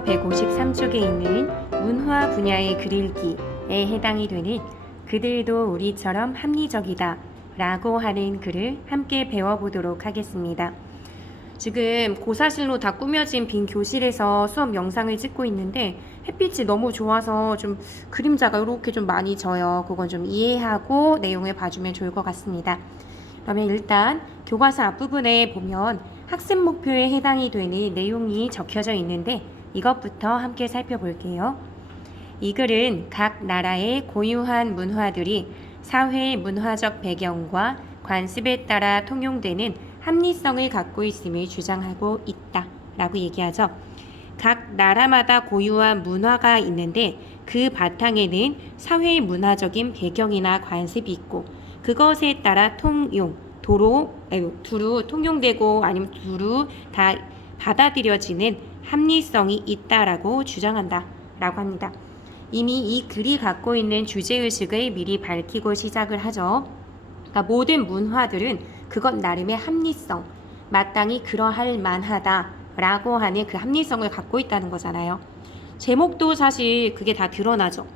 교과서 153쪽에 있는 문화 분야의 글 읽기에 해당이 되는 그들도 우리처럼 합리적이다 라고 하는 글을 함께 배워보도록 하겠습니다. 지금 고사실로 다 꾸며진 빈 교실에서 수업 영상을 찍고 있는데 햇빛이 너무 좋아서 좀 그림자가 이렇게 좀 많이 져요. 그건 좀 이해하고 내용을 봐주면 좋을 것 같습니다. 그러면 일단 교과서 앞부분에 보면 학습 목표에 해당이 되는 내용이 적혀져 있는데 이것부터 함께 살펴볼게요. 이 글은 각 나라의 고유한 문화들이 사회의 문화적 배경과 관습에 따라 통용되는 합리성을 갖고 있음을 주장하고 있다 라고 얘기하죠. 각 나라마다 고유한 문화가 있는데 그 바탕에는 사회의 문화적인 배경이나 관습이 있고 그것에 따라 두루 통용되고 아니면 두루 다 받아들여지는 합리성이 있다라고 주장한다 라고 합니다. 이미 이 글이 갖고 있는 주제의식을 미리 밝히고 시작을 하죠. 그러니까 모든 문화들은 그것 나름의 합리성, 마땅히 그러할 만하다 라고 하는 그 합리성을 갖고 있다는 거잖아요. 제목도 사실 그게 다 드러나죠.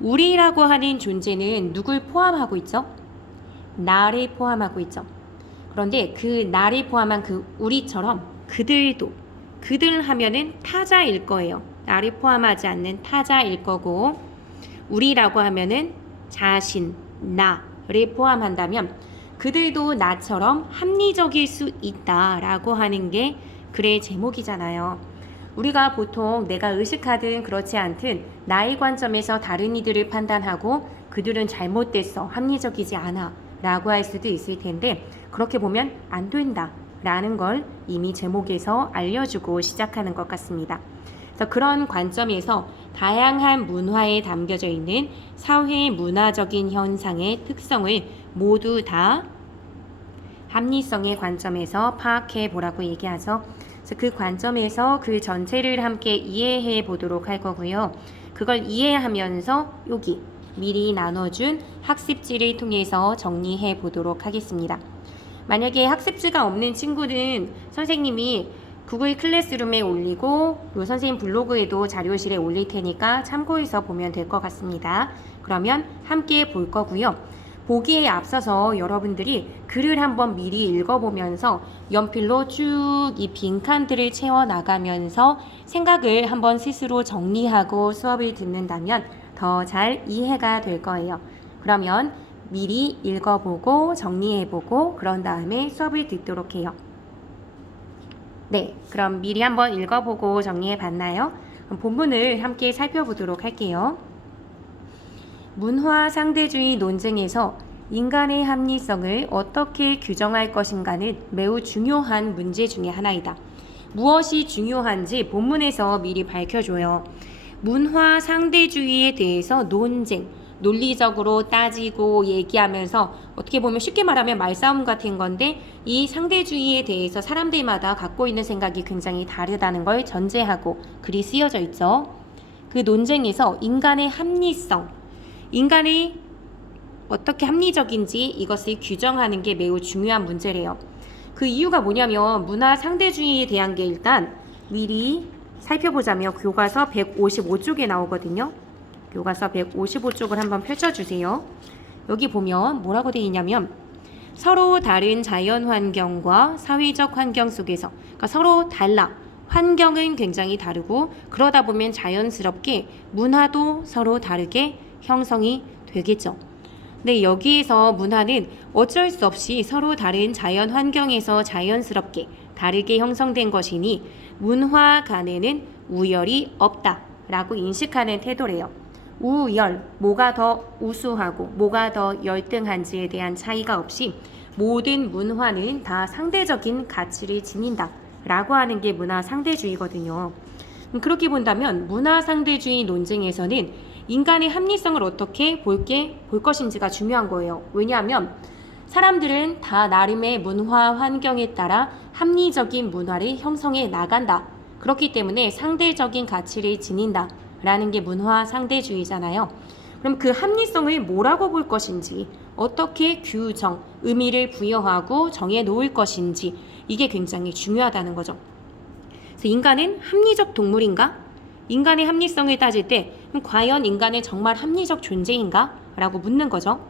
우리라고 하는 존재는 누굴 포함하고 있죠? 나를 포함하고 있죠. 그런데 그 나를 포함한 그 우리처럼 그들 하면은 타자일 거예요. 나를 포함하지 않는 타자일 거고 우리라고 하면은 자신, 나를 포함한다면 그들도 나처럼 합리적일 수 있다라고 하는 게 글의 제목이잖아요. 우리가 보통 내가 의식하든 그렇지 않든 나의 관점에서 다른 이들을 판단하고 그들은 잘못됐어, 합리적이지 않아 라고 할 수도 있을 텐데 그렇게 보면 안 된다 라는 걸 이미 제목에서 알려주고 시작하는 것 같습니다. 그래서 그런 관점에서 다양한 문화에 담겨져 있는 사회의 문화적인 현상의 특성을 모두 다 합리성의 관점에서 파악해 보라고 얘기하죠. 그래서 그 관점에서 그 전체를 함께 이해해 보도록 할 거고요. 그걸 이해하면서 여기 미리 나눠준 학습지를 통해서 정리해 보도록 하겠습니다. 만약에 학습지가 없는 친구는 선생님이 구글 클래스룸에 올리고 선생님 블로그에도 자료실에 올릴 테니까 참고해서 보면 될 것 같습니다. 그러면 함께 볼 거고요. 보기에 앞서서 여러분들이 글을 한번 미리 읽어보면서 연필로 쭉 이 빈칸들을 채워나가면서 생각을 한번 스스로 정리하고 수업을 듣는다면 더 잘 이해가 될 거예요. 그러면 미리 읽어보고 정리해보고 그런 다음에 수업을 듣도록 해요. 네, 그럼 미리 한번 읽어보고 정리해봤나요? 그럼 본문을 함께 살펴보도록 할게요. 문화 상대주의 논쟁에서 인간의 합리성을 어떻게 규정할 것인가는 매우 중요한 문제 중에 하나이다. 무엇이 중요한지 본문에서 미리 밝혀줘요. 문화 상대주의에 대해서 논리적으로 따지고 얘기하면서 어떻게 보면 쉽게 말하면 말싸움 같은 건데 이 상대주의에 대해서 사람들마다 갖고 있는 생각이 굉장히 다르다는 걸 전제하고 글이 쓰여져 있죠. 그 논쟁에서 인간의 합리성, 인간이 어떻게 합리적인지 이것을 규정하는 게 매우 중요한 문제래요. 그 이유가 뭐냐면 문화 상대주의에 대한 게 일단 미리 살펴보자면 교과서 155쪽에 나오거든요. 교과서 155쪽을 한번 펼쳐주세요. 여기 보면 뭐라고 되어 있냐면 서로 다른 자연 환경과 사회적 환경 속에서 그러니까 서로 달라. 환경은 굉장히 다르고 그러다 보면 자연스럽게 문화도 서로 다르게 형성이 되겠죠. 근데 여기에서 문화는 어쩔 수 없이 서로 다른 자연 환경에서 자연스럽게 다르게 형성된 것이니 문화 간에는 우열이 없다라고 인식하는 태도래요. 우열, 뭐가 더 우수하고 뭐가 더 열등한지에 대한 차이가 없이 모든 문화는 다 상대적인 가치를 지닌다 라고 하는 게 문화 상대주의거든요. 그렇게 본다면 문화 상대주의 논쟁에서는 인간의 합리성을 어떻게 볼 것인지가 중요한 거예요. 왜냐하면 사람들은 다 나름의 문화 환경에 따라 합리적인 문화를 형성해 나간다. 그렇기 때문에 상대적인 가치를 지닌다 라는 게 문화 상대주의잖아요. 그럼 그 합리성을 뭐라고 볼 것인지 어떻게 규정, 의미를 부여하고 정해 놓을 것인지 이게 굉장히 중요하다는 거죠. 그래서 인간은 합리적 동물인가? 인간의 합리성을 따질 때 그럼 과연 인간은 정말 합리적 존재인가? 라고 묻는 거죠.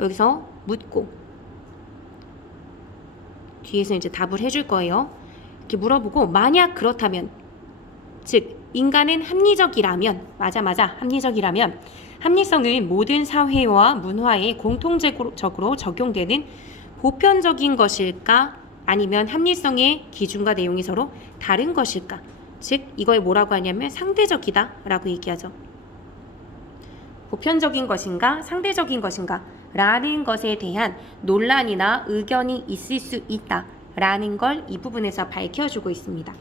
여기서 묻고 뒤에서 이제 답을 해줄 거예요. 이렇게 물어보고 만약 그렇다면 즉 인간은 합리적이라면 맞아 합리적이라면 합리성은 모든 사회와 문화에 공통적으로 적용되는 보편적인 것일까? 아니면 합리성의 기준과 내용이 서로 다른 것일까? 즉 이걸 뭐라고 하냐면 상대적이다 라고 얘기하죠. 보편적인 것인가 상대적인 것인가 라는 것에 대한 논란이나 의견이 있을 수 있다 라는 걸 이 부분에서 밝혀주고 있습니다.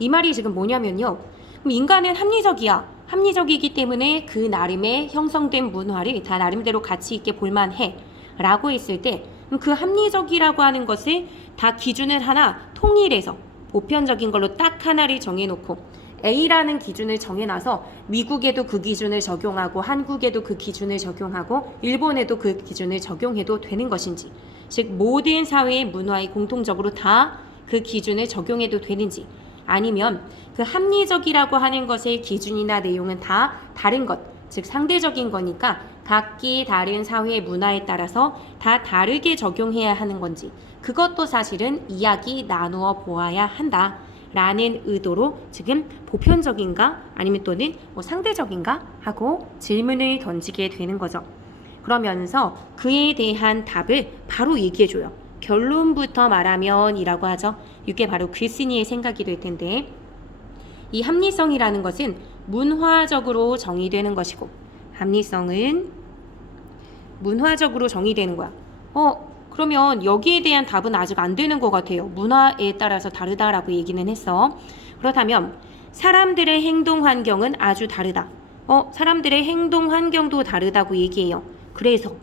이 말이 지금 뭐냐면요. 그럼 인간은 합리적이야. 합리적이기 때문에 그 나름의 형성된 문화를 다 나름대로 가치 있게 볼만해 라고 했을 때 그 합리적이라고 하는 것을 다 기준을 하나 통일해서 보편적인 걸로 딱 하나를 정해놓고 A라는 기준을 정해놔서 미국에도 그 기준을 적용하고 한국에도 그 기준을 적용하고 일본에도 그 기준을 적용해도 되는 것인지 즉 모든 사회의 문화에 공통적으로 다 그 기준을 적용해도 되는지 아니면 그 합리적이라고 하는 것의 기준이나 내용은 다 다른 것 즉 상대적인 거니까 각기 다른 사회 문화에 따라서 다 다르게 적용해야 하는 건지 그것도 사실은 이야기 나누어 보아야 한다 라는 의도로 지금 보편적인가 아니면 또는 상대적인가 하고 질문을 던지게 되는 거죠. 그러면서 그에 대한 답을 바로 얘기해줘요. 결론부터 말하면 이라고 하죠. 이게 바로 글쓴이의 생각이 될 텐데 이 합리성이라는 것은 문화적으로 정의되는 것이고 합리성은 문화적으로 정의되는 거야. 그러면 여기에 대한 답은 아직 안 되는 것 같아요. 문화에 따라서 다르다라고 얘기는 했어. 그렇다면 사람들의 행동 환경은 아주 다르다. 사람들의 행동 환경도 다르다고 얘기해요. 그래서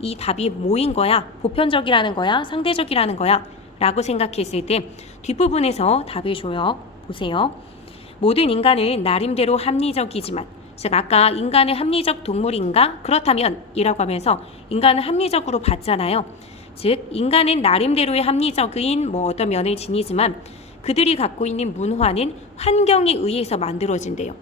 이 답이 뭐인 거야? 보편적이라는 거야? 상대적이라는 거야? 라고 생각했을 때 뒷부분에서 답을 줘요. 보세요. 모든 인간은 나름대로 합리적이지만 즉 아까 인간은 합리적 동물인가? 그렇다면 이라고 하면서 인간은 합리적으로 봤잖아요. 즉 인간은 나름대로의 합리적인 어떤 면을 지니지만 그들이 갖고 있는 문화는 환경에 의해서 만들어진대요.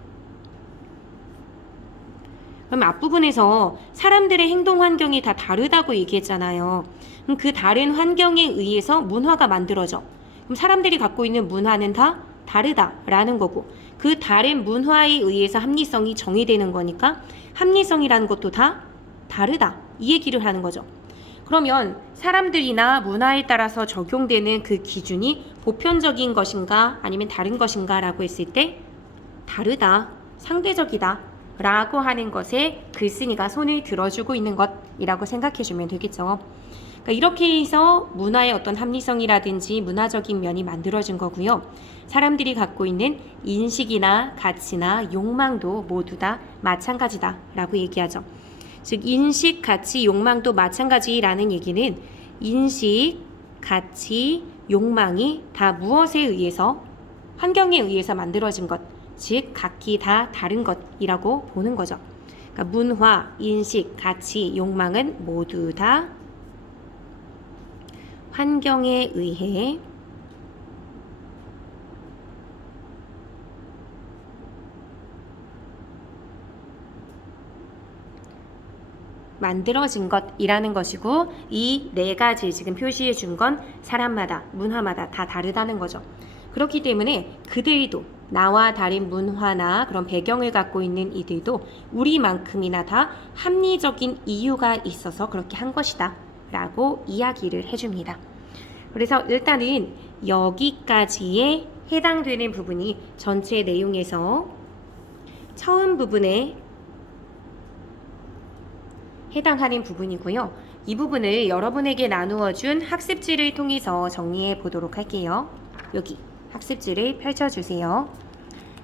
그럼 앞부분에서 사람들의 행동 환경이 다 다르다고 얘기했잖아요. 그럼 그 다른 환경에 의해서 문화가 만들어져. 그럼 사람들이 갖고 있는 문화는 다 다르다라는 거고 그 다른 문화에 의해서 합리성이 정의되는 거니까 합리성이라는 것도 다 다르다 이 얘기를 하는 거죠. 그러면 사람들이나 문화에 따라서 적용되는 그 기준이 보편적인 것인가 아니면 다른 것인가 라고 했을 때 다르다, 상대적이다 라고 하는 것에 글쓴이가 손을 들어주고 있는 것이라고 생각해주면 되겠죠. 그러니까 이렇게 해서 문화의 어떤 합리성이라든지 문화적인 면이 만들어진 거고요. 사람들이 갖고 있는 인식이나 가치나 욕망도 모두 다 마찬가지다 라고 얘기하죠. 즉 인식, 가치, 욕망도 마찬가지라는 얘기는 인식, 가치, 욕망이 다 무엇에 의해서 환경에 의해서 만들어진 것, 즉 각기 다 다른 것이라고 보는 거죠. 그러니까 문화, 인식, 가치, 욕망은 모두 다 환경에 의해 만들어진 것이라는 것이고 이 네 가지 지금 표시해 준 건 사람마다 문화마다 다 다르다는 거죠. 그렇기 때문에 그들도 나와 다른 문화나 그런 배경을 갖고 있는 이들도 우리만큼이나 다 합리적인 이유가 있어서 그렇게 한 것이다 라고 이야기를 해줍니다. 그래서 일단은 여기까지에 해당되는 부분이 전체 내용에서 처음 부분에 해당하는 부분이고요. 이 부분을 여러분에게 나누어준 학습지를 통해서 정리해 보도록 할게요. 여기 학습지를 펼쳐주세요.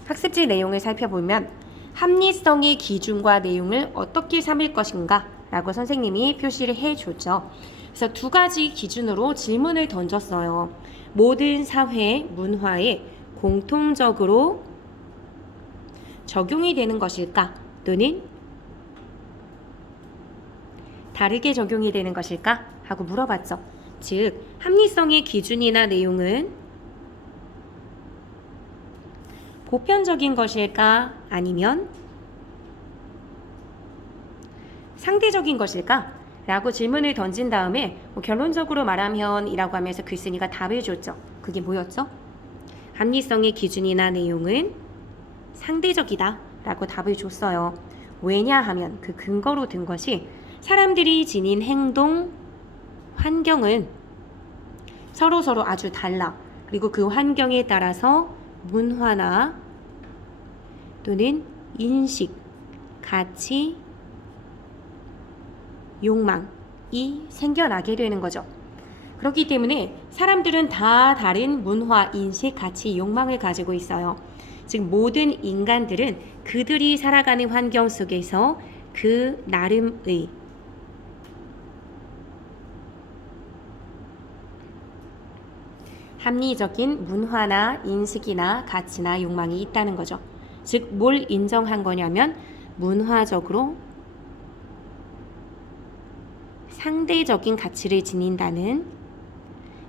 학습지 내용을 살펴보면 합리성의 기준과 내용을 어떻게 삼을 것인가 라고 선생님이 표시를 해줬죠. 그래서 두 가지 기준으로 질문을 던졌어요. 모든 사회, 문화에 공통적으로 적용이 되는 것일까? 또는 다르게 적용이 되는 것일까? 하고 물어봤죠. 즉, 합리성의 기준이나 내용은 보편적인 것일까? 아니면 상대적인 것일까? 라고 질문을 던진 다음에 결론적으로 말하면 이라고 하면서 글쓴이가 답을 줬죠. 그게 뭐였죠? 합리성의 기준이나 내용은 상대적이다 라고 답을 줬어요. 왜냐하면 그 근거로 든 것이 사람들이 지닌 행동, 환경은 서로 아주 달라. 그리고 그 환경에 따라서 문화나 또는 인식, 가치, 욕망이 생겨나게 되는 거죠. 그렇기 때문에 사람들은 다 다른 문화, 인식, 가치, 욕망을 가지고 있어요. 즉 모든 인간들은 그들이 살아가는 환경 속에서 그 나름의 합리적인 문화나 인식이나 가치나 욕망이 있다는 거죠. 즉 뭘 인정한 거냐면 문화적으로 상대적인 가치를 지닌다는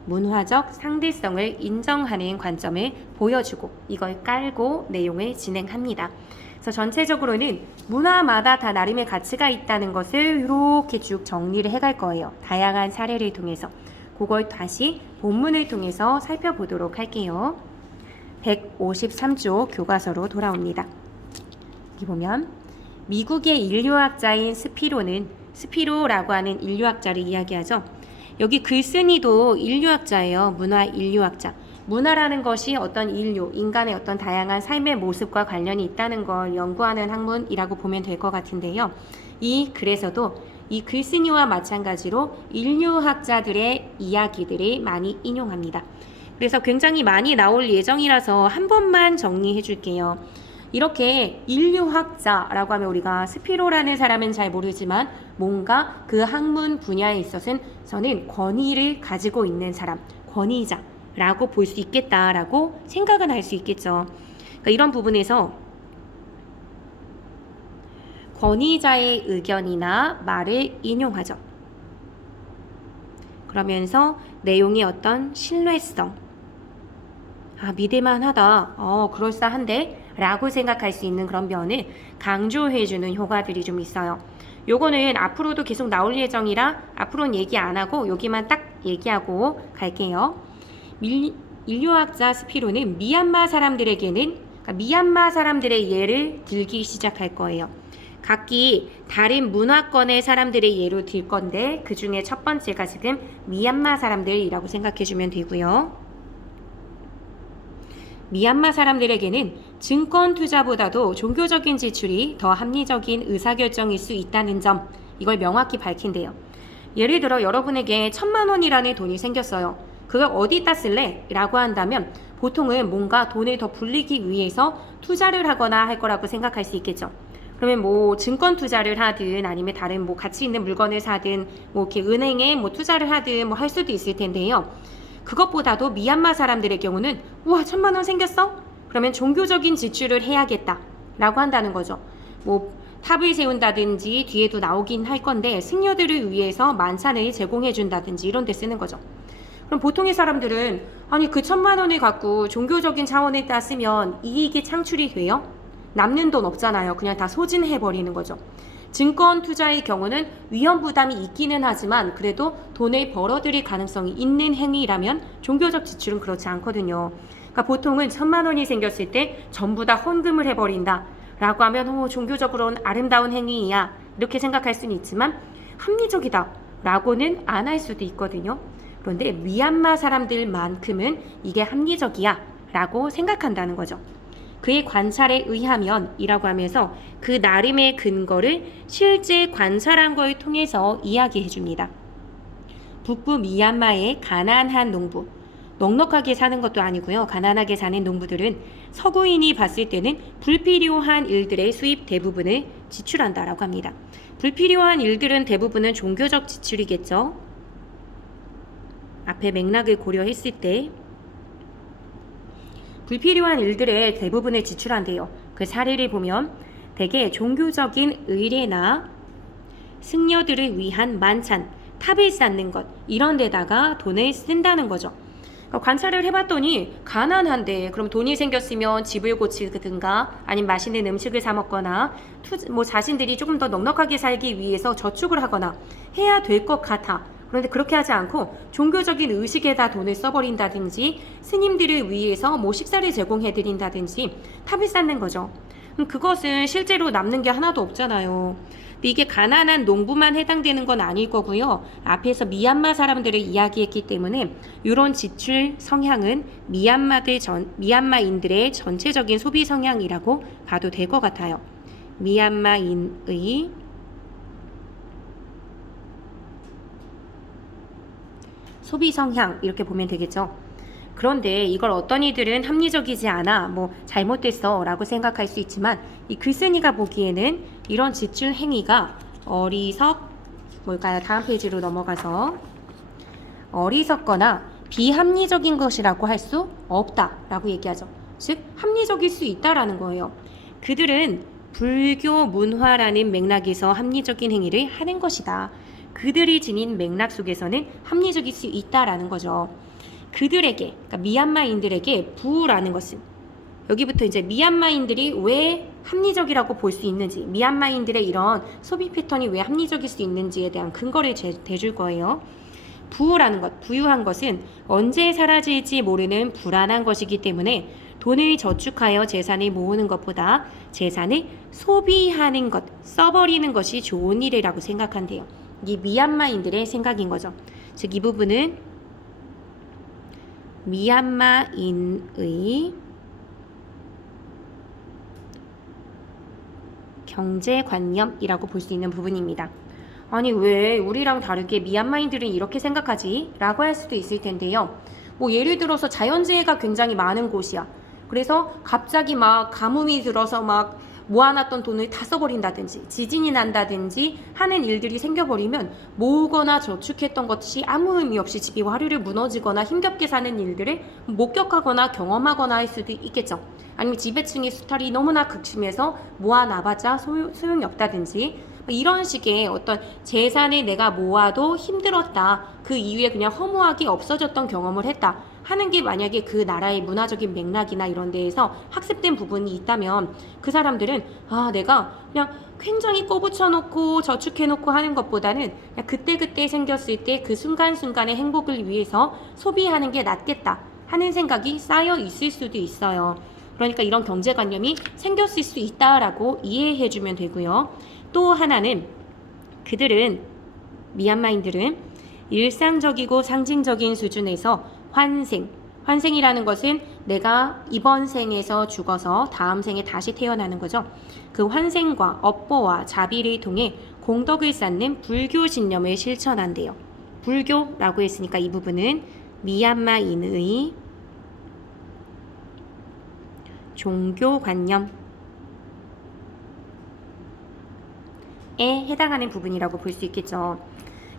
문화적 상대성을 인정하는 관점을 보여주고 이걸 깔고 내용을 진행합니다. 그래서 전체적으로는 문화마다 다 나름의 가치가 있다는 것을 이렇게 쭉 정리를 해갈 거예요. 다양한 사례를 통해서. 그걸 다시 본문을 통해서 살펴보도록 할게요. 153쪽 교과서로 돌아옵니다. 여기 보면 미국의 인류학자인 스피로라고 하는 인류학자를 이야기하죠. 여기 글쓴이도 인류학자예요. 문화 인류학자. 문화라는 것이 어떤 인류, 인간의 어떤 다양한 삶의 모습과 관련이 있다는 걸 연구하는 학문이라고 보면 될 것 같은데요. 이 글에서도 이 글쓴이와 마찬가지로 인류학자들의 이야기들을 많이 인용합니다. 그래서 굉장히 많이 나올 예정이라서 한 번만 정리해 줄게요. 이렇게 인류학자라고 하면 우리가 스피로라는 사람은 잘 모르지만 뭔가 그 학문 분야에 있어서는 권위를 가지고 있는 사람, 권위자라고 볼 수 있겠다라고 생각은 할 수 있겠죠. 그러니까 이런 부분에서 권위자의 의견이나 말을 인용하죠. 그러면서 내용의 어떤 신뢰성, 믿을만하다, 그럴싸한데 라고 생각할 수 있는 그런 면을 강조해주는 효과들이 좀 있어요. 요거는 앞으로도 계속 나올 예정이라 앞으로는 얘기 안 하고 여기만 딱 얘기하고 갈게요. 인류학자 스피로는 미얀마 사람들에게는 미얀마 사람들의 예를 들기 시작할 거예요. 각기 다른 문화권의 사람들의 예로 들 건데 그 중에 첫 번째가 지금 미얀마 사람들이라고 생각해 주면 되고요. 미얀마 사람들에게는 증권 투자보다도 종교적인 지출이 더 합리적인 의사결정일 수 있다는 점, 이걸 명확히 밝힌대요. 예를 들어 여러분에게 1,000만 원이라는 돈이 생겼어요. 그걸 어디다 쓸래? 라고 한다면 보통은 뭔가 돈을 더 불리기 위해서 투자를 하거나 할 거라고 생각할 수 있겠죠. 그러면 뭐 증권 투자를 하든 아니면 다른 뭐 가치 있는 물건을 사든 뭐 이렇게 은행에 뭐 투자를 하든 뭐 할 수도 있을 텐데요. 그것보다도 미얀마 사람들의 경우는 우와 1,000만 원 생겼어? 그러면 종교적인 지출을 해야겠다 라고 한다는 거죠. 뭐 탑을 세운다든지 뒤에도 나오긴 할 건데 승려들을 위해서 만찬을 제공해 준다든지 이런 데 쓰는 거죠. 그럼 보통의 사람들은 아니 그 1,000만 원을 갖고 종교적인 차원에다 쓰면 이익이 창출이 돼요? 남는 돈 없잖아요. 그냥 다 소진해버리는 거죠. 증권 투자의 경우는 위험 부담이 있기는 하지만 그래도 돈을 벌어들일 가능성이 있는 행위라면 종교적 지출은 그렇지 않거든요. 그러니까 보통은 1,000만 원이 생겼을 때 전부 다 헌금을 해버린다 라고 하면 종교적으로는 아름다운 행위야 이렇게 생각할 수는 있지만 합리적이다 라고는 안 할 수도 있거든요. 그런데 미얀마 사람들만큼은 이게 합리적이야 라고 생각한다는 거죠. 그의 관찰에 의하면 이라고 하면서 그 나름의 근거를 실제 관찰한 걸 통해서 이야기해 줍니다. 북부 미얀마의 가난한 농부, 넉넉하게 사는 것도 아니고요. 가난하게 사는 농부들은 서구인이 봤을 때는 불필요한 일들의 수입 대부분을 지출한다라고 합니다. 불필요한 일들은 대부분은 종교적 지출이겠죠. 앞에 맥락을 고려했을 때 불필요한 일들의 대부분을 지출한대요. 그 사례를 보면 대개 종교적인 의례나 승려들을 위한 만찬, 탑을 쌓는 것 이런 데다가 돈을 쓴다는 거죠. 관찰을 해봤더니 가난한데 그럼 돈이 생겼으면 집을 고치든가 아니면 맛있는 음식을 사 먹거나 뭐 자신들이 조금 더 넉넉하게 살기 위해서 저축을 하거나 해야 될 것 같아. 그런데 그렇게 하지 않고 종교적인 의식에다 돈을 써버린다든지 스님들을 위해서 뭐 식사를 제공해드린다든지 탑을 쌓는 거죠. 그것은 실제로 남는 게 하나도 없잖아요. 근데 이게 가난한 농부만 해당되는 건 아닐 거고요. 앞에서 미얀마 사람들을 이야기했기 때문에 이런 지출 성향은 미얀마인들의 전체적인 소비 성향이라고 봐도 될 것 같아요. 미얀마인의 소비 성향 이렇게 보면 되겠죠. 그런데 이걸 어떤 이들은 합리적이지 않아, 뭐 잘못됐어 라고 생각할 수 있지만 이 글쓴이가 보기에는 이런 지출 행위가 뭘까요? 다음 페이지로 넘어가서 어리석거나 비합리적인 것이라고 할 수 없다라고 얘기하죠. 즉 합리적일 수 있다라는 거예요. 그들은 불교 문화라는 맥락에서 합리적인 행위를 하는 것이다. 그들이 지닌 맥락 속에서는 합리적일 수 있다라는 거죠. 그들에게, 그러니까 미얀마인들에게 부라는 것은 여기부터 이제 미얀마인들이 왜 합리적이라고 볼 수 있는지, 미얀마인들의 이런 소비 패턴이 왜 합리적일 수 있는지에 대한 근거를 대줄 거예요. 부라는 것, 부유한 것은 언제 사라질지 모르는 불안한 것이기 때문에 돈을 저축하여 재산을 모으는 것보다 재산을 소비하는 것, 써버리는 것이 좋은 일이라고 생각한대요. 이게 미얀마인들의 생각인 거죠. 즉 이 부분은 미얀마인의 경제관념이라고 볼 수 있는 부분입니다. 아니 왜 우리랑 다르게 미얀마인들은 이렇게 생각하지? 라고 할 수도 있을 텐데요. 뭐 예를 들어서 자연재해가 굉장히 많은 곳이야. 그래서 갑자기 막 가뭄이 들어서 막 모아놨던 돈을 다 써버린다든지 지진이 난다든지 하는 일들이 생겨버리면 모으거나 저축했던 것이 아무 의미 없이 집이 화르르 무너지거나 힘겹게 사는 일들을 목격하거나 경험하거나 할 수도 있겠죠. 아니면 지배층의 수탈이 너무나 극심해서 모아놔봤자 소용이 없다든지 이런 식의 어떤 재산을 내가 모아도 힘들었다. 그 이후에 그냥 허무하게 없어졌던 경험을 했다. 하는 게 만약에 그 나라의 문화적인 맥락이나 이런 데에서 학습된 부분이 있다면 그 사람들은 내가 그냥 굉장히 꼬부쳐놓고 저축해놓고 하는 것보다는 그냥 그때그때 생겼을 때 그 순간순간의 행복을 위해서 소비하는 게 낫겠다 하는 생각이 쌓여 있을 수도 있어요. 그러니까 이런 경제관념이 생겼을 수 있다라고 이해해주면 되고요. 또 하나는 미얀마인들은 일상적이고 상징적인 수준에서 환생이라는 것은 내가 이번 생에서 죽어서 다음 생에 다시 태어나는 거죠. 그 환생과 업보와 자비를 통해 공덕을 쌓는 불교 신념을 실천한대요. 불교라고 했으니까 이 부분은 미얀마인의 종교관념에 해당하는 부분이라고 볼 수 있겠죠.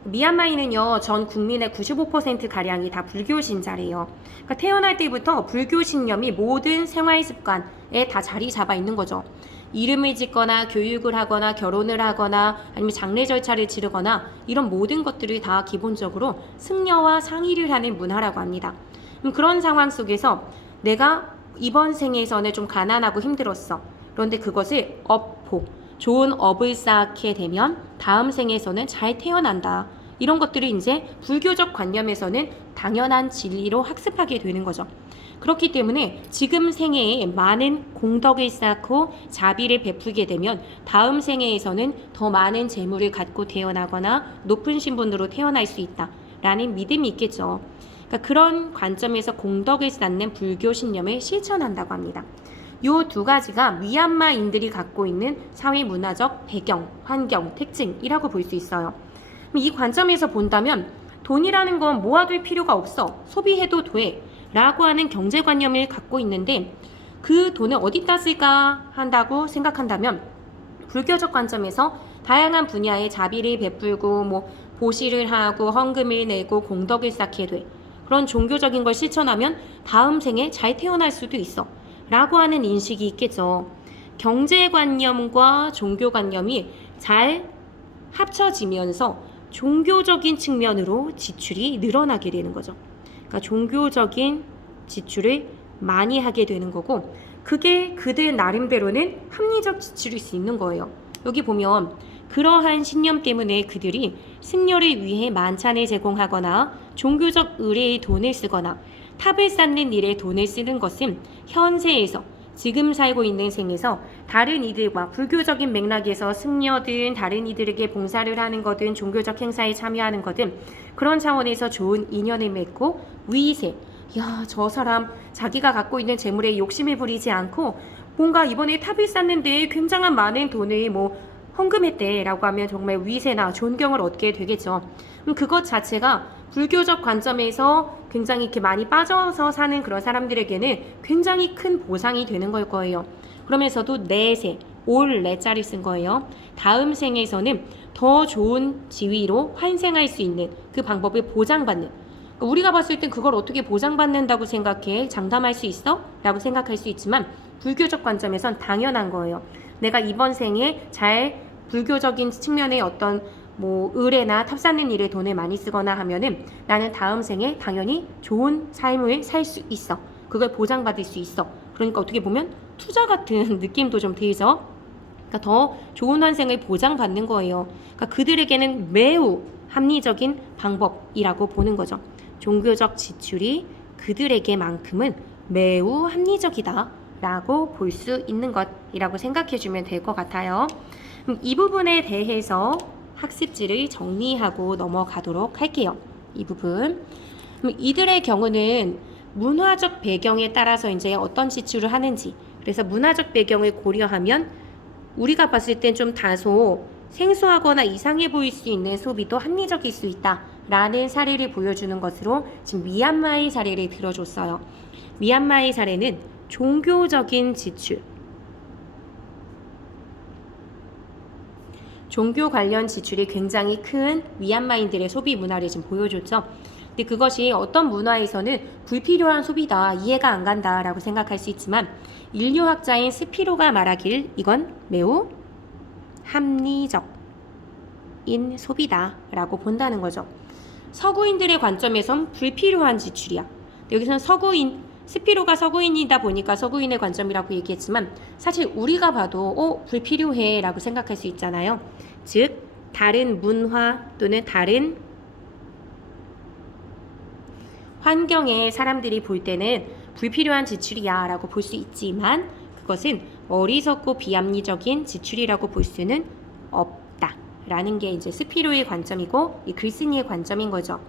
미얀마인은요, 전 국민의 95%가량이 다 불교 신자래요. 그러니까 태어날 때부터 불교 신념이 모든 생활 습관에 다 자리 잡아 있는 거죠. 이름을 짓거나 교육을 하거나 결혼을 하거나 아니면 장례 절차를 치르거나 이런 모든 것들을 다 기본적으로 승려와 상의를 하는 문화라고 합니다. 그런 상황 속에서 내가 이번 생에서는 좀 가난하고 힘들었어. 그런데 그것을 좋은 업을 쌓게 되면 다음 생에서는 잘 태어난다. 이런 것들을 이제 불교적 관념에서는 당연한 진리로 학습하게 되는 거죠. 그렇기 때문에 지금 생애에 많은 공덕을 쌓고 자비를 베풀게 되면 다음 생애에서는 더 많은 재물을 갖고 태어나거나 높은 신분으로 태어날 수 있다라는 믿음이 있겠죠. 그러니까 그런 관점에서 공덕을 쌓는 불교 신념을 실천한다고 합니다. 요 두 가지가 미얀마인들이 갖고 있는 사회 문화적 배경, 환경, 특징이라고 볼 수 있어요. 이 관점에서 본다면 돈이라는 건 모아둘 필요가 없어. 소비해도 돼. 라고 하는 경제관념을 갖고 있는데 그 돈을 어디다 쓸까 한다고 생각한다면 불교적 관점에서 다양한 분야의 자비를 베풀고 보시를 하고 헌금을 내고 공덕을 쌓게 돼. 그런 종교적인 걸 실천하면 다음 생에 잘 태어날 수도 있어. 라고 하는 인식이 있겠죠. 경제관념과 종교관념이 잘 합쳐지면서 종교적인 측면으로 지출이 늘어나게 되는 거죠. 그러니까 종교적인 지출을 많이 하게 되는 거고, 그게 그들 나름대로는 합리적 지출일 수 있는 거예요. 여기 보면 그러한 신념 때문에 그들이 승려를 위해 만찬을 제공하거나 종교적 의례에 돈을 쓰거나 탑을 쌓는 일에 돈을 쓰는 것은 현세에서, 지금 살고 있는 생에서 다른 이들과 불교적인 맥락에서 승려든 다른 이들에게 봉사를 하는 거든 종교적 행사에 참여하는 거든 그런 차원에서 좋은 인연을 맺고 위세, 야, 저 사람 자기가 갖고 있는 재물에 욕심을 부리지 않고 뭔가 이번에 탑을 쌓는데 굉장한 많은 돈을 헌금했대라고 하면 정말 위세나 존경을 얻게 되겠죠. 그것 자체가 불교적 관점에서 굉장히 이렇게 많이 빠져서 사는 그런 사람들에게는 굉장히 큰 보상이 되는 걸 거예요. 그러면서도 내세, 올 내자를 쓴 거예요. 다음 생에서는 더 좋은 지위로 환생할 수 있는 그 방법을 보장받는, 우리가 봤을 땐 그걸 어떻게 보장받는다고 생각해? 장담할 수 있어? 라고 생각할 수 있지만 불교적 관점에선 당연한 거예요. 내가 이번 생에 잘 불교적인 측면의 어떤 의례나 탑 쌓는 일에 돈을 많이 쓰거나 하면은 나는 다음 생에 당연히 좋은 삶을 살 수 있어. 그걸 보장받을 수 있어. 그러니까 어떻게 보면 투자 같은 느낌도 좀 들죠. 그러니까 더 좋은 환생을 보장받는 거예요. 그러니까 그들에게는 매우 합리적인 방법이라고 보는 거죠. 종교적 지출이 그들에게만큼은 매우 합리적이다 라고 볼 수 있는 것이라고 생각해 주면 될 것 같아요. 이 부분에 대해서 학습지를 정리하고 넘어가도록 할게요. 이 부분. 이들의 경우는 문화적 배경에 따라서 이제 어떤 지출을 하는지, 그래서 문화적 배경을 고려하면 우리가 봤을 땐 좀 다소 생소하거나 이상해 보일 수 있는 소비도 합리적일 수 있다라는 사례를 보여주는 것으로 지금 미얀마의 사례를 들어줬어요. 미얀마의 사례는 종교적인 지출, 종교 관련 지출이 굉장히 큰 미얀마인들의 소비 문화를 지금 보여줬죠. 근데 그것이 어떤 문화에서는 불필요한 소비다, 이해가 안 간다라고 생각할 수 있지만 인류학자인 스피로가 말하길 이건 매우 합리적인 소비다라고 본다는 거죠. 서구인들의 관점에선 불필요한 지출이야. 여기서는 스피로가 서구인이다 보니까 서구인의 관점이라고 얘기했지만 사실 우리가 봐도 불필요해 라고 생각할 수 있잖아요. 즉 다른 문화 또는 다른 환경의 사람들이 볼 때는 불필요한 지출이야 라고 볼 수 있지만 그것은 어리석고 비합리적인 지출이라고 볼 수는 없다 라는 게 이제 스피로의 관점이고 이 글쓴이의 관점인 거죠.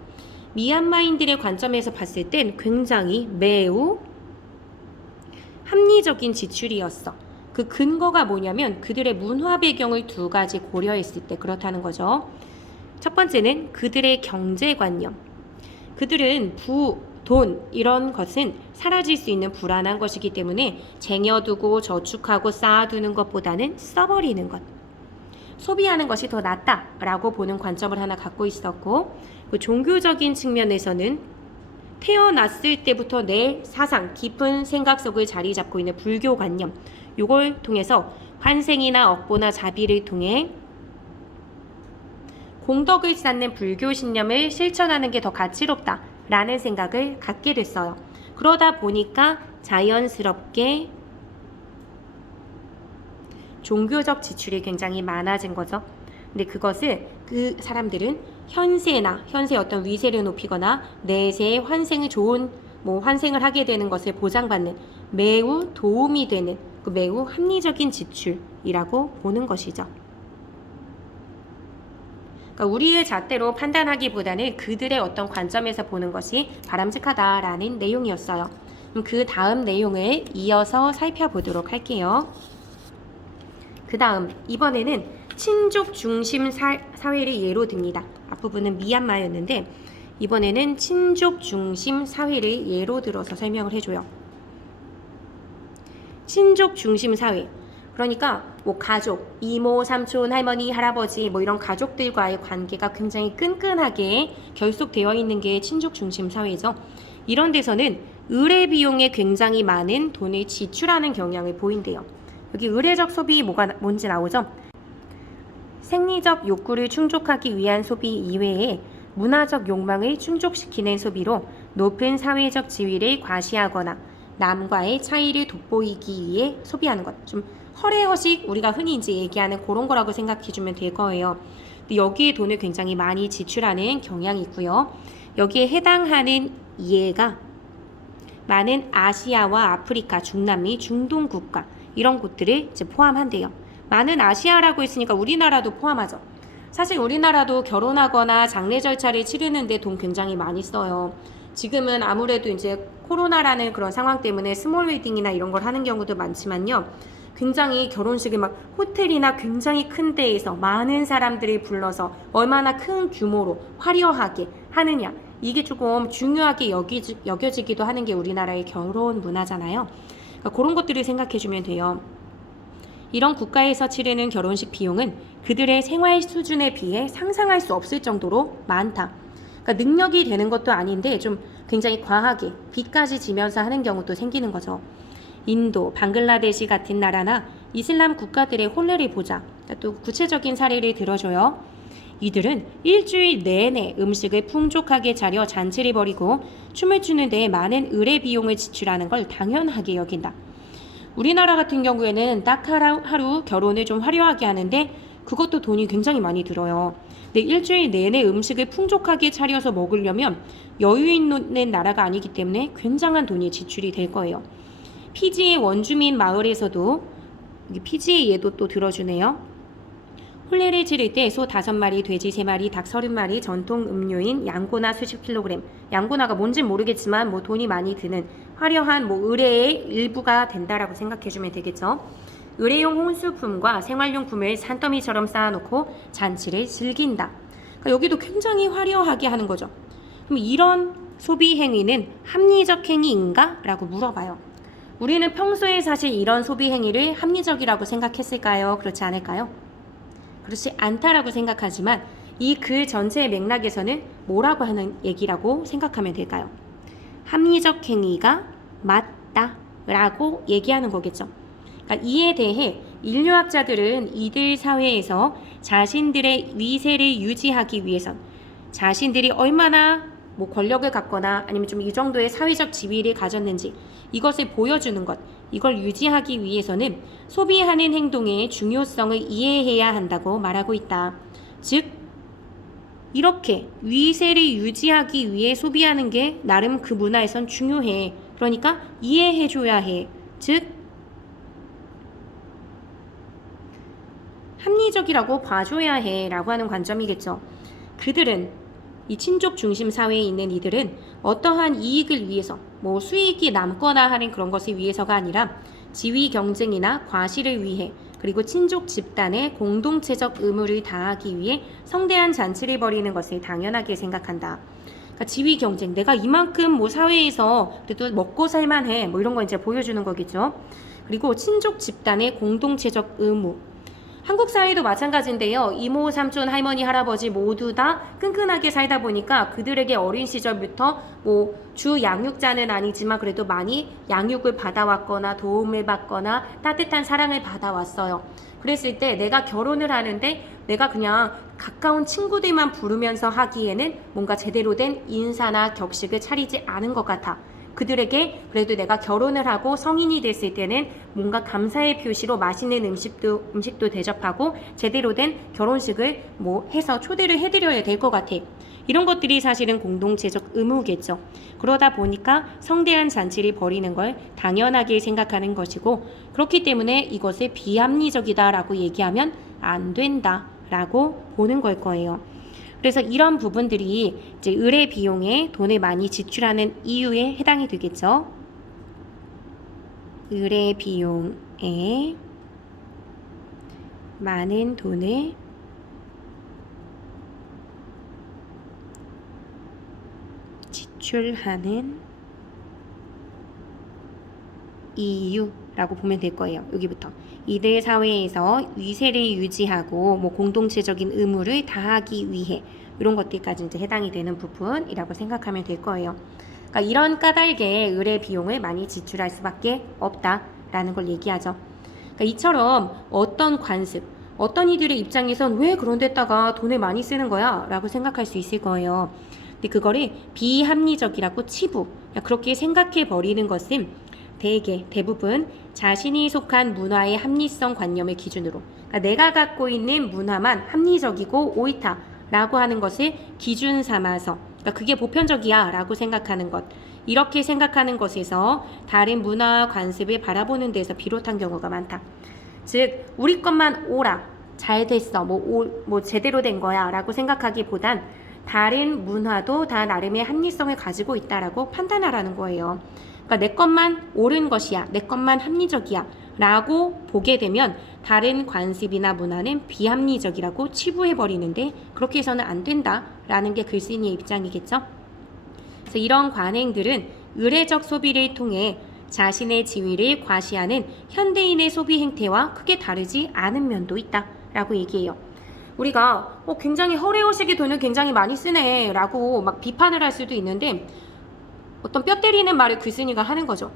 미얀마인들의 관점에서 봤을 땐 굉장히 매우 합리적인 지출이었어. 그 근거가 뭐냐면 그들의 문화 배경을 두 가지 고려했을 때 그렇다는 거죠. 첫 번째는 그들의 경제관념. 그들은 돈 이런 것은 사라질 수 있는 불안한 것이기 때문에 쟁여두고 저축하고 쌓아두는 것보다는 써버리는 것, 소비하는 것이 더 낫다라고 보는 관점을 하나 갖고 있었고, 그 종교적인 측면에서는 태어났을 때부터 내 사상, 깊은 생각 속을 자리 잡고 있는 불교 관념, 이걸 통해서 환생이나 억보나 자비를 통해 공덕을 쌓는 불교 신념을 실천하는 게 더 가치롭다라는 생각을 갖게 됐어요. 그러다 보니까 자연스럽게 종교적 지출이 굉장히 많아진 거죠. 근데 그것을 그 사람들은 현세의 어떤 위세를 높이거나 내세의 환생을 좋은 환생을 하게 되는 것을 보장받는 매우 도움이 되는 그 매우 합리적인 지출이라고 보는 것이죠. 그러니까 우리의 잣대로 판단하기보다는 그들의 어떤 관점에서 보는 것이 바람직하다라는 내용이었어요. 그 다음 내용을 이어서 살펴보도록 할게요. 그 다음 이번에는 친족 중심 사회를 예로 듭니다. 앞부분은 미얀마였는데 이번에는 친족 중심 사회를 예로 들어서 설명을 해줘요. 친족 중심 사회, 그러니까 가족, 이모, 삼촌, 할머니, 할아버지 이런 가족들과의 관계가 굉장히 끈끈하게 결속되어 있는 게 친족 중심 사회죠. 이런 데서는 의뢰 비용에 굉장히 많은 돈을 지출하는 경향을 보인대요. 여기 의례적 소비 뭔지 나오죠? 생리적 욕구를 충족하기 위한 소비 이외에 문화적 욕망을 충족시키는 소비로 높은 사회적 지위를 과시하거나 남과의 차이를 돋보이기 위해 소비하는 것. 좀 허례허식 우리가 흔히 이제 얘기하는 그런 거라고 생각해주면 될 거예요. 근데 여기에 돈을 굉장히 많이 지출하는 경향이 있고요. 여기에 해당하는 이해가 많은 아시아와 아프리카, 중남미, 중동 국가 이런 곳들을 이제 포함한대요. 많은 아시아라고 했으니까 우리나라도 포함하죠. 사실 우리나라도 결혼하거나 장례 절차를 치르는데 돈 굉장히 많이 써요. 지금은 아무래도 이제 코로나라는 그런 상황 때문에 스몰 웨딩이나 이런 걸 하는 경우도 많지만요. 굉장히 결혼식을 막 호텔이나 굉장히 큰 데에서 많은 사람들을 불러서 얼마나 큰 규모로 화려하게 하느냐. 이게 조금 중요하게 여겨지기도 하는 게 우리나라의 결혼 문화잖아요. 그러니까 그런 것들을 생각해주면 돼요. 이런 국가에서 치르는 결혼식 비용은 그들의 생활 수준에 비해 상상할 수 없을 정도로 많다. 그러니까 능력이 되는 것도 아닌데 좀 굉장히 과하게 빚까지 지면서 하는 경우도 생기는 거죠. 인도, 방글라데시 같은 나라나 이슬람 국가들의 혼례를 보자. 또 구체적인 사례를 들어줘요. 이들은 일주일 내내 음식을 풍족하게 차려 잔치를 벌이고 춤을 추는 데에 많은 의례 비용을 지출하는 걸 당연하게 여긴다. 우리나라 같은 경우에는 딱 하루 결혼을 좀 화려하게 하는데 그것도 돈이 굉장히 많이 들어요. 근데 일주일 내내 음식을 풍족하게 차려서 먹으려면 여유 있는 나라가 아니기 때문에 굉장한 돈이 지출이 될 거예요. 피지의 원주민 마을에서도 피지의 예도 또 들어주네요. 혼례를 치를 때 소 5마리, 돼지 3마리, 닭 30마리, 전통 음료인 양고나 수십 킬로그램. 양고나가 뭔진 모르겠지만 뭐 돈이 많이 드는 화려한 뭐 의례의 일부가 된다라고 생각해주면 되겠죠. 의례용 혼수품과 생활용품을 산더미처럼 쌓아놓고 잔치를 즐긴다. 그러니까 여기도 굉장히 화려하게 하는 거죠. 그럼 이런 소비 행위는 합리적 행위인가? 라고 물어봐요. 우리는 평소에 사실 이런 소비 행위를 합리적이라고 생각했을까요? 그렇지 않을까요? 그렇지 않다라고 생각하지만 이 글 전체의 맥락에서는 뭐라고 하는 얘기라고 생각하면 될까요? 합리적 행위가 맞다라고 얘기하는 거겠죠. 그러니까 이에 대해 인류학자들은 이들 사회에서 자신들의 위세를 유지하기 위해선 자신들이 얼마나 뭐 권력을 갖거나 아니면 좀 이 정도의 사회적 지위를 가졌는지 이것을 보여주는 것, 이걸 유지하기 위해서는 소비하는 행동의 중요성을 이해해야 한다고 말하고 있다. 즉, 이렇게 위세를 유지하기 위해 소비하는 게 나름 그 문화에선 중요해. 그러니까 이해해줘야 해. 즉, 합리적이라고 봐줘야 해. 라고 하는 관점이겠죠. 그들은 이 친족 중심 사회에 있는 이들은 어떠한 이익을 위해서 뭐 수익이 남거나 하는 그런 것을 위해서가 아니라 지위 경쟁이나 과시를 위해 그리고 친족 집단의 공동체적 의무를 다하기 위해 성대한 잔치를 벌이는 것을 당연하게 생각한다. 그러니까 지위 경쟁, 내가 이만큼 뭐 사회에서 그래도 먹고 살만해 뭐 이런 거 이제 보여주는 거겠죠. 그리고 친족 집단의 공동체적 의무. 한국 사회도 마찬가지인데요. 이모, 삼촌, 할머니, 할아버지 모두 다 끈끈하게 살다 보니까 그들에게 어린 시절부터 뭐 주 양육자는 아니지만 그래도 많이 양육을 받아왔거나 도움을 받거나 따뜻한 사랑을 받아왔어요. 그랬을 때 내가 결혼을 하는데 내가 그냥 가까운 친구들만 부르면서 하기에는 뭔가 제대로 된 인사나 격식을 차리지 않은 것 같아. 그들에게 그래도 내가 결혼을 하고 성인이 됐을 때는 뭔가 감사의 표시로 맛있는 음식도 대접하고 제대로 된 결혼식을 뭐 해서 초대를 해드려야 될 것 같아. 이런 것들이 사실은 공동체적 의무겠죠. 그러다 보니까 성대한 잔치를 벌이는 걸 당연하게 생각하는 것이고 그렇기 때문에 이것을 비합리적이다라고 얘기하면 안 된다라고 보는 걸 거예요. 그래서 이런 부분들이 이제 의례 비용에 돈을 많이 지출하는 이유에 해당이 되겠죠. 의례 비용에 많은 돈을 지출하는 이유라고 보면 될 거예요. 여기부터. 이들 사회에서 위세를 유지하고 뭐 공동체적인 의무를 다하기 위해 이런 것들까지 이제 해당이 되는 부분이라고 생각하면 될 거예요. 그러니까 이런 까닭에 의례 비용을 많이 지출할 수밖에 없다라는 걸 얘기하죠. 그러니까 이처럼 어떤 관습, 어떤 이들의 입장에선 왜 그런 데다가 돈을 많이 쓰는 거야? 라고 생각할 수 있을 거예요. 근데 그거를 비합리적이라고 치부, 그렇게 생각해 버리는 것은 대부분 자신이 속한 문화의 합리성 관념을 기준으로, 그러니까 내가 갖고 있는 문화만 합리적이고 옳다라고 하는 것을 기준 삼아서, 그러니까 그게 보편적이야 라고 생각하는 것, 이렇게 생각하는 것에서 다른 문화 관습을 바라보는 데서 비롯한 경우가 많다. 즉 우리 것만 옳아, 잘 됐어, 뭐 제대로 된 거야 라고 생각하기보단 다른 문화도 다 나름의 합리성을 가지고 있다라고 판단하라는 거예요. 그러니까 내 것만 옳은 것이야, 내 것만 합리적이야 라고 보게 되면 다른 관습이나 문화는 비합리적이라고 치부해버리는데, 그렇게 해서는 안 된다라는 게 글쓴이의 입장이겠죠. 그래서 이런 관행들은 의례적 소비를 통해 자신의 지위를 과시하는 현대인의 소비 행태와 크게 다르지 않은 면도 있다라고 얘기해요. 우리가 굉장히 허례허식의 돈을 굉장히 많이 쓰네 라고 막 비판을 할 수도 있는데, 어떤 뼈 때리는 말을 글쓴이가 하는 거죠.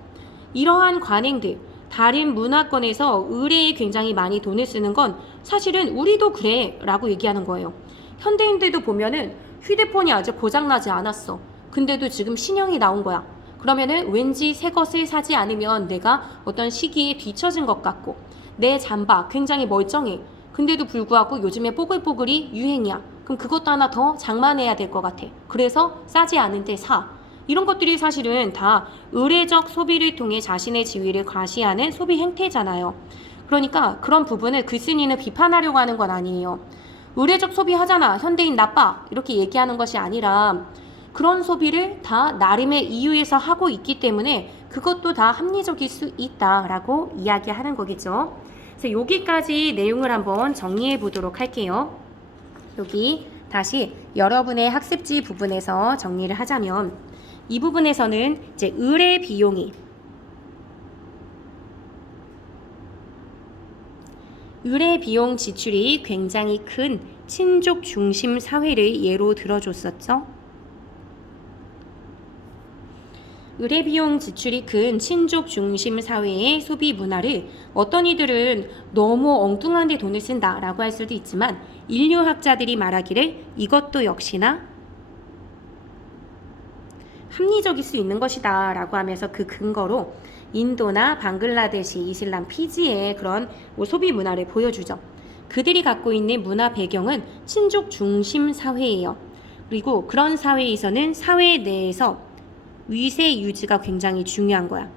이러한 관행들, 다른 문화권에서 의례에 굉장히 많이 돈을 쓰는 건 사실은 우리도 그래 라고 얘기하는 거예요. 현대인들도 보면은 휴대폰이 아직 고장나지 않았어. 근데도 지금 신형이 나온 거야. 그러면은 왠지 새 것을 사지 않으면 내가 어떤 시기에 뒤처진 것 같고, 내 잠바 굉장히 멀쩡해. 근데도 불구하고 요즘에 뽀글뽀글이 유행이야. 그럼 그것도 하나 더 장만해야 될 것 같아. 그래서 싸지 않은데 사. 이런 것들이 사실은 다 의례적 소비를 통해 자신의 지위를 과시하는 소비 행태잖아요. 그러니까 그런 부분을 글쓴이는 비판하려고 하는 건 아니에요. 의례적 소비하잖아, 현대인 나빠, 이렇게 얘기하는 것이 아니라 그런 소비를 다 나름의 이유에서 하고 있기 때문에 그것도 다 합리적일 수 있다라고 이야기하는 거겠죠. 그래서 여기까지 내용을 한번 정리해 보도록 할게요. 여기 다시 여러분의 학습지 부분에서 정리를 하자면, 이 부분에서는 이제 의례 비용이 의례 비용 지출이 굉장히 큰 친족 중심 사회를 예로 들어줬었죠. 의례 비용 지출이 큰 친족 중심 사회의 소비 문화를 어떤 이들은 너무 엉뚱한 데 돈을 쓴다라고 할 수도 있지만, 인류학자들이 말하기를 이것도 역시나 합리적일 수 있는 것이다 라고 하면서 그 근거로 인도나 방글라데시, 이슬람, 피지의 그런 소비 문화를 보여주죠. 그들이 갖고 있는 문화 배경은 친족 중심 사회예요. 그리고 그런 사회에서는 사회 내에서 위세 유지가 굉장히 중요한 거야.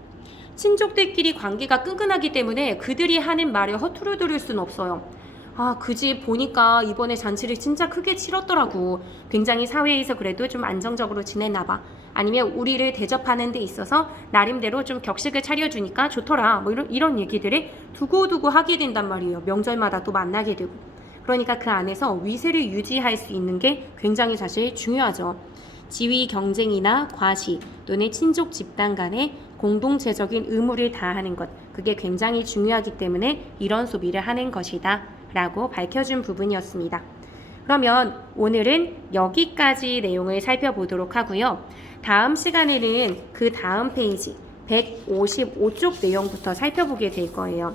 친족들끼리 관계가 끈끈하기 때문에 그들이 하는 말에 허투루 들을 수는 없어요. 그 집 보니까 이번에 잔치를 진짜 크게 치렀더라고. 굉장히 사회에서 그래도 좀 안정적으로 지냈나 봐. 아니면 우리를 대접하는 데 있어서 나름대로 좀 격식을 차려주니까 좋더라. 뭐 이런 얘기들을 두고두고 하게 된단 말이에요. 명절마다 또 만나게 되고. 그러니까 그 안에서 위세를 유지할 수 있는 게 굉장히 사실 중요하죠. 지위 경쟁이나 과시 또는 친족 집단 간의 공동체적인 의무를 다하는 것, 그게 굉장히 중요하기 때문에 이런 소비를 하는 것이다 라고 밝혀준 부분이었습니다. 그러면 오늘은 여기까지 내용을 살펴보도록 하고요. 다음 시간에는 그 다음 페이지 155쪽 내용부터 살펴보게 될 거예요.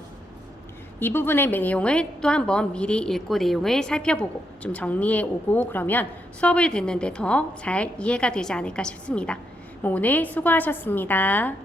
이 부분의 내용을 또 한번 미리 읽고 내용을 살펴보고 좀 정리해 오고 그러면 수업을 듣는데 더 잘 이해가 되지 않을까 싶습니다. 오늘 수고하셨습니다.